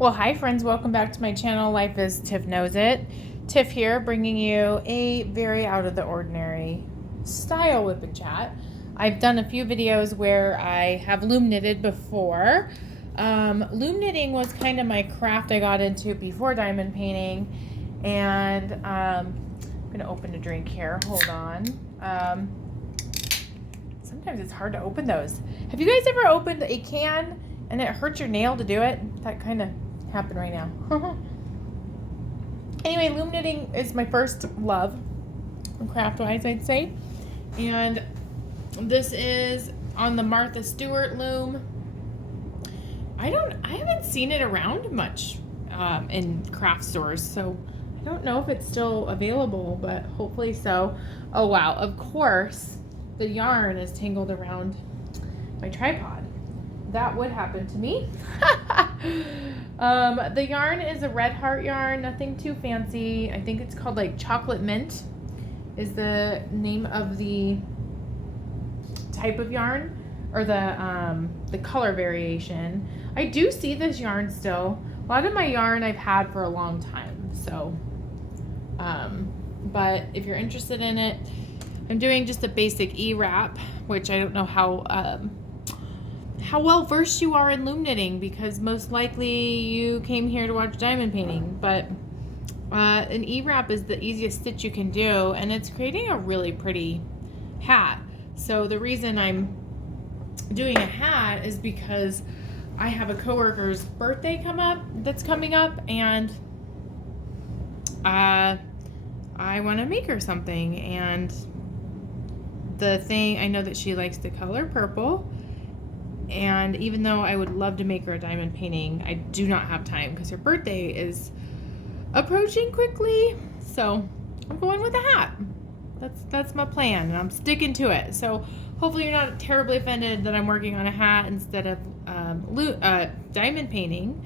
Well, hi friends, welcome back to my channel. Life is Tiff Knows It. Tiff here, bringing you a very out of the ordinary style whip and chat. I've done a few videos where I have loom knitted before. Loom knitting was kind of my craft I got into before diamond painting. And I'm going to open a drink here. Hold on. Sometimes it's hard to open those. Have you guys ever opened a can and it hurts your nail to do it? That kind of happened right now. Anyway, loom knitting is my first love, craft-wise, I'd say. And this is on the Martha Stewart loom. I haven't seen it around much in craft stores, so I don't know if it's still available, but hopefully so. Oh wow, of course, the yarn is tangled around my tripod. That would happen to me. The yarn is a red heart yarn, nothing too fancy. I think it's called like chocolate mint is the name of the type of yarn, or the color variation. I do see this yarn still. A lot of my yarn I've had for a long time, so but if you're interested in it, I'm doing just a basic E-wrap, which I don't know how well versed you are in loom knitting, because most likely you came here to watch diamond painting, but an E-wrap is the easiest stitch you can do, and it's creating a really pretty hat. So the reason I'm doing a hat is because I have a coworker's birthday that's coming up, and I want to make her something. And the thing, I know that she likes the color purple, and even though I would love to make her a diamond painting, I do not have time because her birthday is approaching quickly. So I'm going with a hat. That's my plan, and I'm sticking to it. So hopefully you're not terribly offended that I'm working on a hat instead of diamond painting.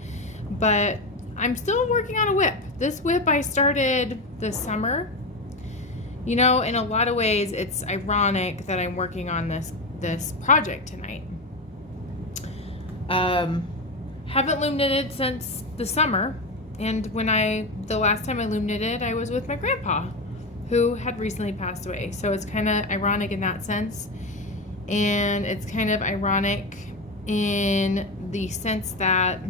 But I'm still working on a whip. This whip I started this summer. You know, in a lot of ways, it's ironic that I'm working on this project tonight. Haven't loom knitted since the summer, and the last time I loom knitted, I was with my grandpa, who had recently passed away. So it's kind of ironic in that sense, and it's kind of ironic in the sense that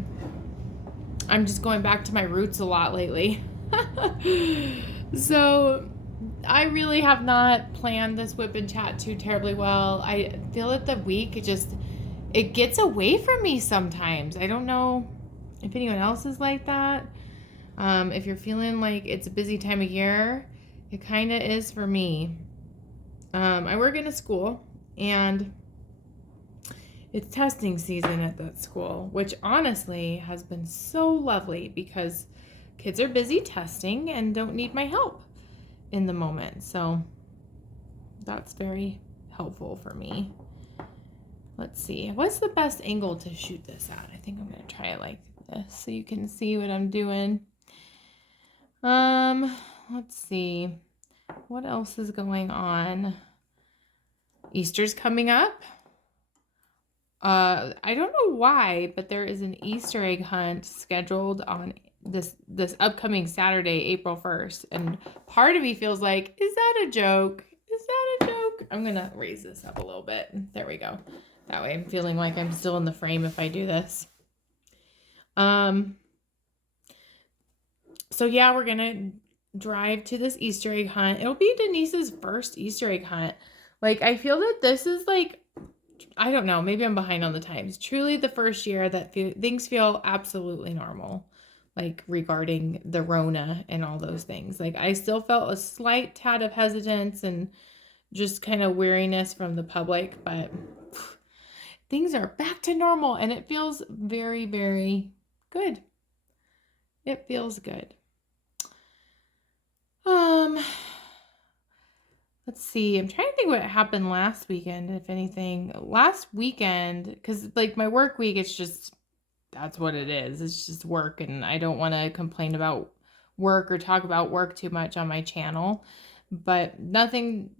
I'm just going back to my roots a lot lately. So I really have not planned this whip and chat too terribly well. I feel that the week it gets away from me sometimes. I don't know if anyone else is like that. If you're feeling like it's a busy time of year, it kind of is for me. I work in a school, and it's testing season at that school, which honestly has been so lovely because kids are busy testing and don't need my help in the moment. So that's very helpful for me. Let's see. What's the best angle to shoot this at? I think I'm going to try it like this so you can see what I'm doing. Let's see. What else is going on? Easter's coming up. I don't know why, but there is an Easter egg hunt scheduled on this upcoming Saturday, April 1st. And part of me feels like, is that a joke? Is that a joke? I'm going to raise this up a little bit. There we go. That way I'm feeling like I'm still in the frame if I do this. So yeah, we're going to drive to this Easter egg hunt. It'll be Denise's first Easter egg hunt. Like, I feel that this is like, I don't know, maybe I'm behind on the times. Truly the first year that things feel absolutely normal, like regarding the Rona and all those things. Like, I still felt a slight tad of hesitance and just kind of weariness from the public, but things are back to normal, and it feels very, very good. It feels good. Let's see. I'm trying to think what happened last weekend, if anything. Last weekend, because like my work week, that's what it is. It's just work, and I don't want to complain about work or talk about work too much on my channel. But nothing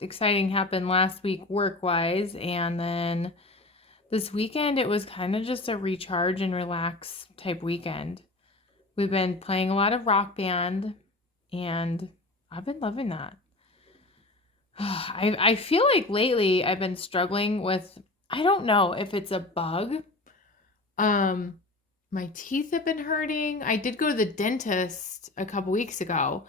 exciting happened last week work-wise, and then This weekend, it was kind of just a recharge and relax type weekend. We've been playing a lot of Rock Band, and I've been loving that. I feel like lately I've been struggling with, I don't know if it's a bug. Um, my teeth have been hurting. I did go to the dentist a couple weeks ago,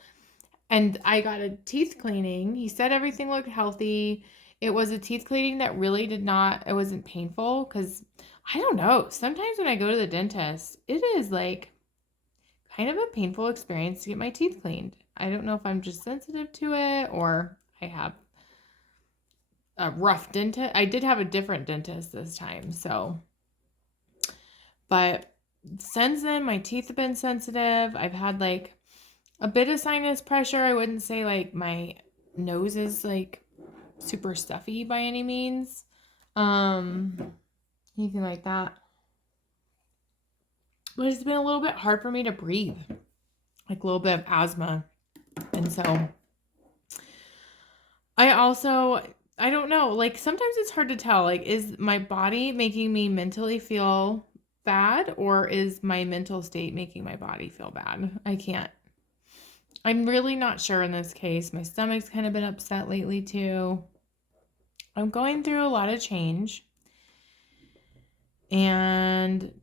and I got a teeth cleaning. He said everything looked healthy. It was a teeth cleaning that really did not, it wasn't painful because I don't know. Sometimes when I go to the dentist, it is like kind of a painful experience to get my teeth cleaned. I don't know if I'm just sensitive to it or I have a rough dentist. I did have a different dentist this time, so. But since then, my teeth have been sensitive. I've had like a bit of sinus pressure. I wouldn't say like my nose is like super stuffy by any means. Anything like that. But it's been a little bit hard for me to breathe. Like a little bit of asthma. And so I don't know, like sometimes it's hard to tell. Like, is my body making me mentally feel bad or is my mental state making my body feel bad? I'm really not sure in this case. My stomach's kind of been upset lately too. I'm going through a lot of change. And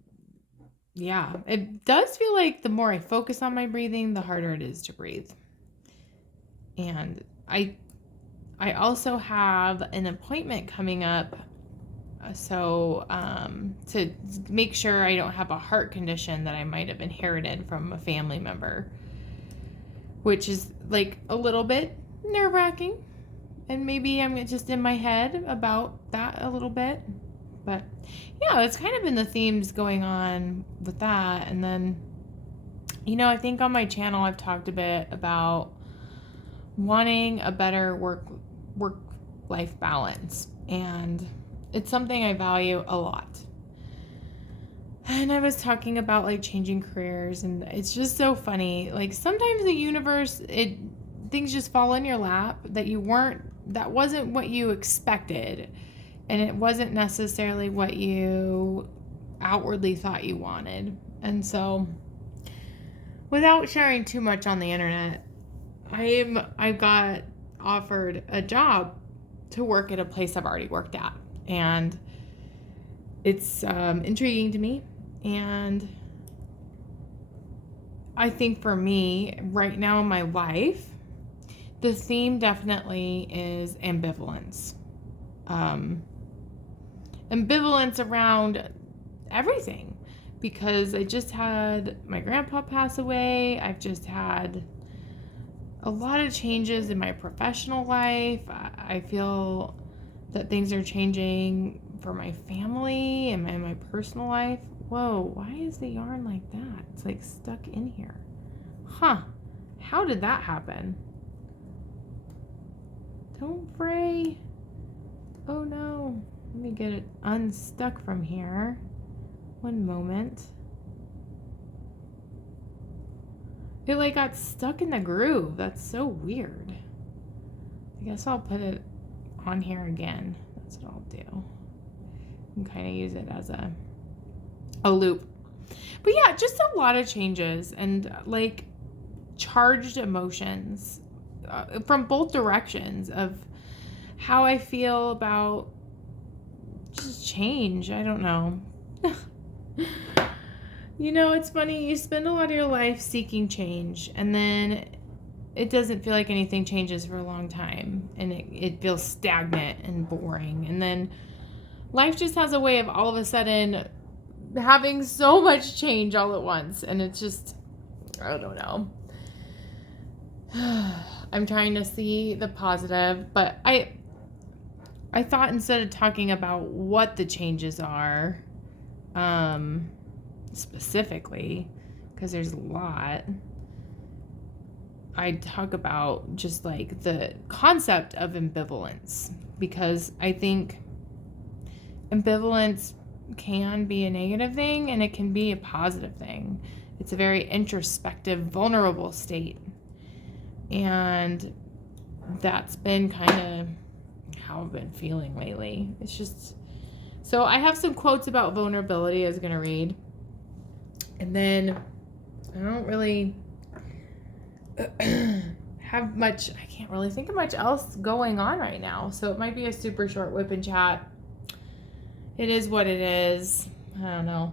yeah, it does feel like the more I focus on my breathing, the harder it is to breathe. And I also have an appointment coming up. So, to make sure I don't have a heart condition that I might have inherited from a family member, which is like a little bit nerve-wracking. And maybe I'm just in my head about that a little bit. But yeah, it's kind of been the themes going on with that. And then, I think on my channel I've talked a bit about wanting a better work-life balance. And it's something I value a lot. And I was talking about like changing careers, and it's just so funny. Like sometimes the universe, things just fall in your lap that wasn't what you expected. And it wasn't necessarily what you outwardly thought you wanted. And so, without sharing too much on the internet, I got offered a job to work at a place I've already worked at. And it's intriguing to me. And I think for me, right now in my life, the theme definitely is ambivalence. Ambivalence around everything, because I just had my grandpa pass away. I've just had a lot of changes in my professional life. I feel that things are changing for my family and my personal life. Whoa, why is the yarn like that? It's like stuck in here. Huh, how did that happen? Don't fray. Oh no. Let me get it unstuck from here. One moment. It like got stuck in the groove. That's so weird. I guess I'll put it on here again. That's what I'll do. And kind of use it as a loop. But yeah, just a lot of changes and like charged emotions from both directions of how I feel about just change. I don't know. It's funny. You spend a lot of your life seeking change, and then it doesn't feel like anything changes for a long time, and it feels stagnant and boring. And then life just has a way of all of a sudden having so much change all at once, and it's just, I don't know. I'm trying to see the positive, but I thought instead of talking about what the changes are, specifically, because there's a lot, I'd talk about just like the concept of ambivalence, because I think ambivalence can be a negative thing and it can be a positive thing. It's a very introspective, vulnerable state. And that's been kind of how I've been feeling lately. It's just So I have some quotes about vulnerability I was going to read. And then I don't really have much, I can't really think of much else going on right now. So it might be a super short whip and chat. It is what it is. I don't know.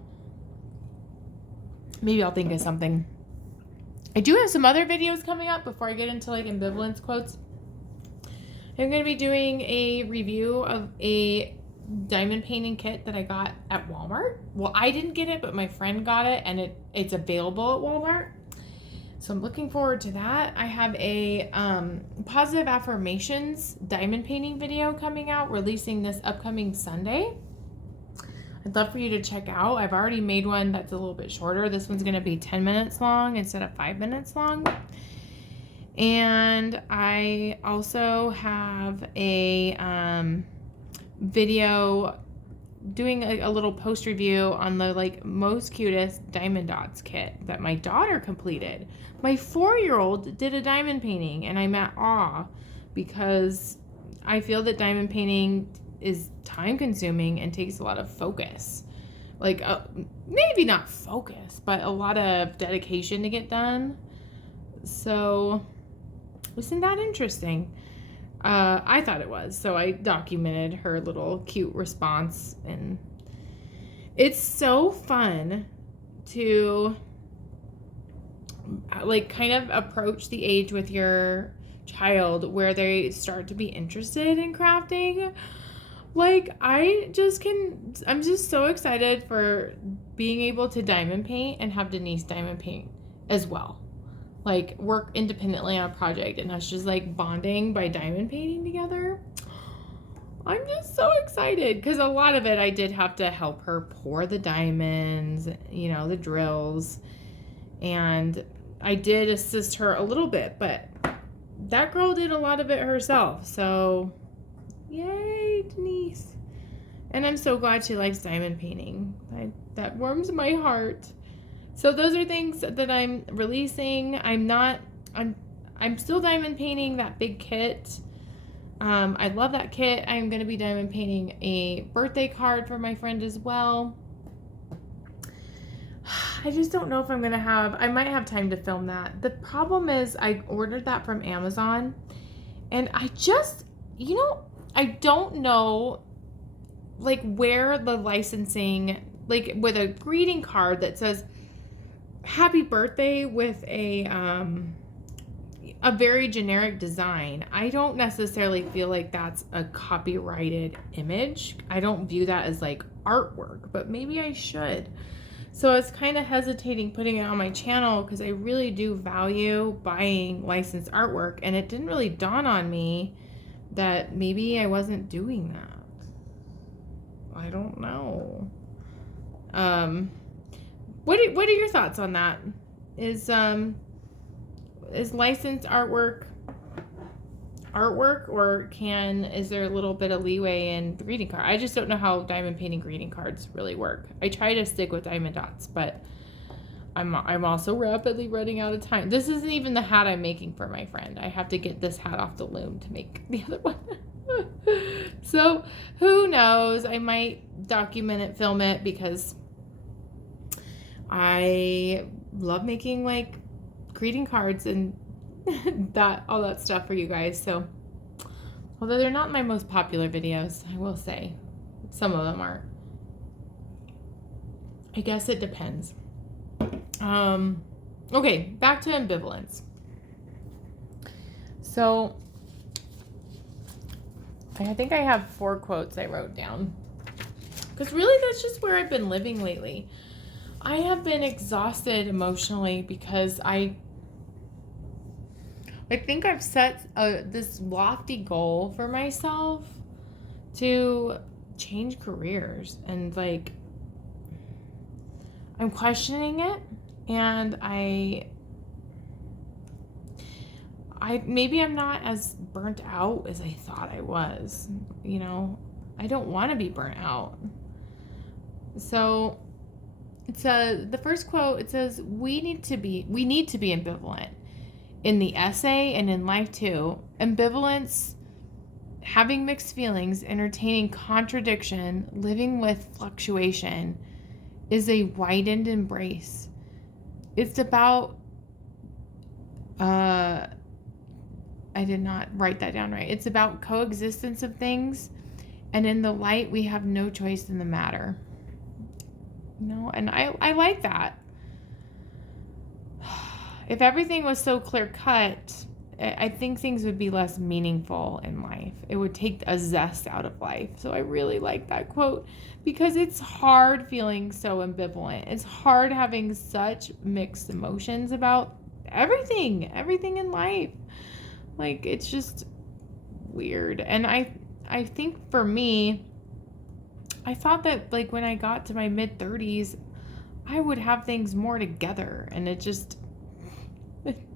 Maybe I'll think of something. I do have some other videos coming up before I get into like ambivalence quotes. I'm going to be doing a review of a diamond painting kit that I got at Walmart. Well, I didn't get it, but my friend got it, and it's available at Walmart. So I'm looking forward to that. I have a positive affirmations diamond painting video coming out, releasing this upcoming Sunday. I'd love for you to check out. I've already made one that's a little bit shorter. This one's going to be 10 minutes long instead of 5 minutes long. And I also have a video doing a little post review on the like most cutest diamond dots kit that my daughter completed. My 4-year-old did a diamond painting, and I'm at awe because I feel that diamond painting is time consuming and takes a lot of focus. Like maybe not focus, but a lot of dedication to get done. So isn't that interesting? I thought it was, so I documented her little cute response, and it's so fun to like kind of approach the age with your child where they start to be interested in crafting. Like I'm just so excited for being able to diamond paint and have Denise diamond paint as well. Like work independently on a project and us just like bonding by diamond painting together. I'm just so excited because a lot of it I did have to help her pour the diamonds, you know, the drills, and I did assist her a little bit, but that girl did a lot of it herself. So yay, Denise. And I'm so glad she likes diamond painting. That warms my heart. So those are things that I'm releasing. I'm still diamond painting that big kit. I love that kit. I'm going to be diamond painting a birthday card for my friend as well. I just don't know if I'm going to I might have time to film that. The problem is I ordered that from Amazon, and I don't know like where the licensing, like with a greeting card that says happy birthday with a very generic design. I don't necessarily feel like that's a copyrighted image. I don't view that as like artwork, but maybe I should. So I was kind of hesitating putting it on my channel because I really do value buying licensed artwork, and it didn't really dawn on me that maybe I wasn't doing that. I don't know. What are your thoughts on that? Is licensed artwork, or is there a little bit of leeway in the greeting card? I just don't know how diamond painting greeting cards really work. I try to stick with diamond dots, but I'm also rapidly running out of time. This isn't even the hat I'm making for my friend. I have to get this hat off the loom to make the other one. So who knows? I might document it, film it, because I love making like greeting cards and all that stuff for you guys. So although they're not my most popular videos, I will say some of them are. I guess it depends. Okay, back to ambivalence. So I think I have 4 quotes I wrote down, because really that's just where I've been living lately. I have been exhausted emotionally because I think I've set this lofty goal for myself to change careers, and like I'm questioning it, and I maybe I'm not as burnt out as I thought I was. You know, I don't want to be burnt out. So it's the first quote, it says, we need to be ambivalent in the essay and in life too. Ambivalence having mixed feelings, entertaining contradiction, living with fluctuation is a widened embrace. It's about, I did not write that down right. It's about coexistence of things, and in the light, we have no choice in the matter. And I like that. If everything was so clear cut, I think things would be less meaningful in life. It would take a zest out of life. So I really like that quote because it's hard feeling so ambivalent. It's hard having such mixed emotions about everything in life. Like, it's just weird. And I think for me, I thought that like when I got to my mid 30s, I would have things more together, and it just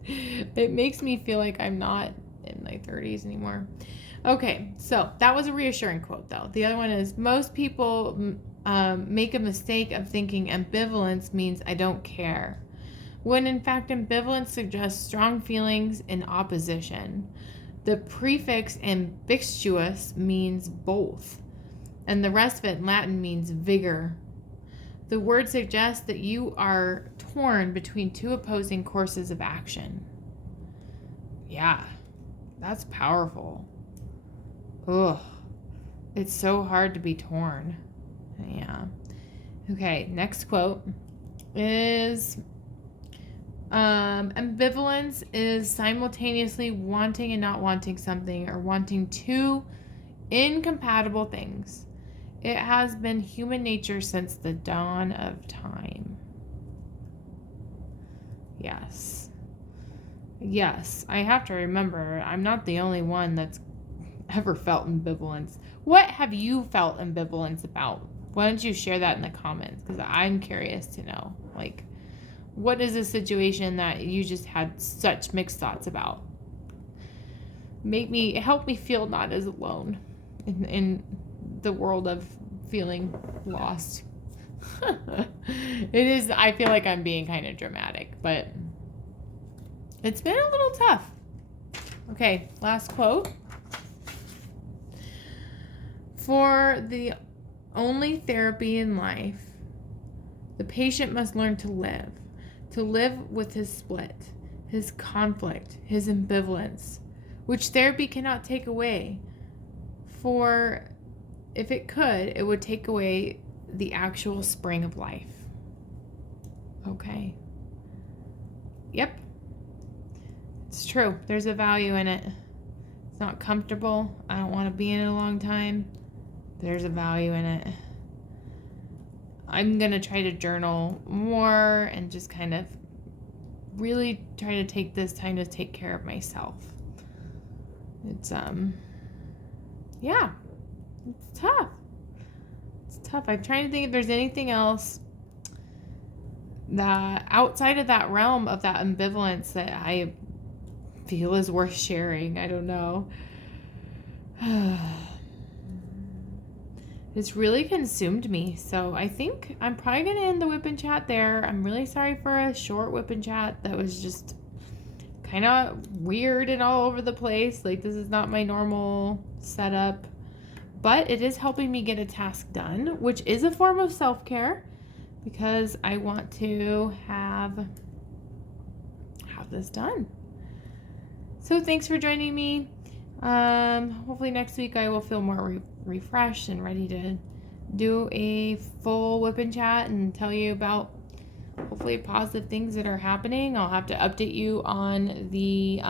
it makes me feel like I'm not in my 30s anymore. Okay, so that was a reassuring quote, though. The other one is, most people make a mistake of thinking ambivalence means I don't care, when in fact ambivalence suggests strong feelings in opposition. The prefix ambiguous means both, and the rest of it in Latin means vigor. The word suggests that you are torn between two opposing courses of action. Yeah, that's powerful. Ugh, it's so hard to be torn. Yeah. Okay, next quote is, ambivalence is simultaneously wanting and not wanting something, or wanting two incompatible things. It has been human nature since the dawn of time. Yes. Yes, I have to remember, I'm not the only one that's ever felt ambivalence. What have you felt ambivalence about? Why don't you share that in the comments? Because I'm curious to know. Like, what is a situation that you just had such mixed thoughts about? Help me feel not as alone in the world of feeling lost. It is, I feel like I'm being kind of dramatic, but it's been a little tough. Okay, last quote. For the only therapy in life, the patient must learn to live with his split, his conflict, his ambivalence, which therapy cannot take away. For if it could, it would take away the actual spring of life. Okay. Yep. It's true. There's a value in it. It's not comfortable. I don't want to be in it a long time. There's a value in it. I'm going to try to journal more and just kind of really try to take this time to take care of myself. It's, yeah. It's tough. It's tough. I'm trying to think if there's anything else that outside of that realm of that ambivalence that I feel is worth sharing. I don't know. It's really consumed me. So I think I'm probably going to end the WIP and chat there. I'm really sorry for a short WIP and chat that was just kind of weird and all over the place. Like, this is not my normal setup. But it is helping me get a task done, which is a form of self-care because I want to have this done. So thanks for joining me. Hopefully next week I will feel more refreshed and ready to do a full WIP and chat and tell you about hopefully positive things that are happening. I'll have to update you on the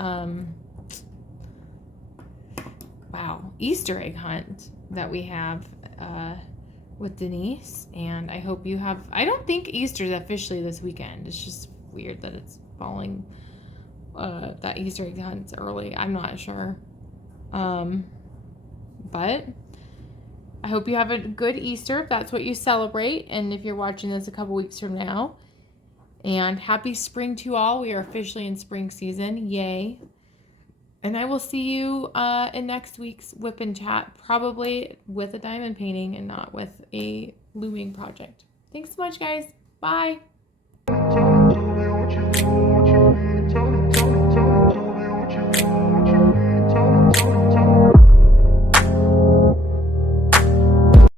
Easter egg hunt that we have with Denise, and I hope you have. I don't think Easter's officially this weekend. It's just weird that it's falling that Easter egg hunt's early. I'm not sure, but I hope you have a good Easter if that's what you celebrate, and if you're watching this a couple weeks from now. And happy spring to you all. We are officially in spring season. Yay. And I will see you in next week's WIP and chat, probably with a diamond painting and not with a looming project. Thanks so much, guys. Bye.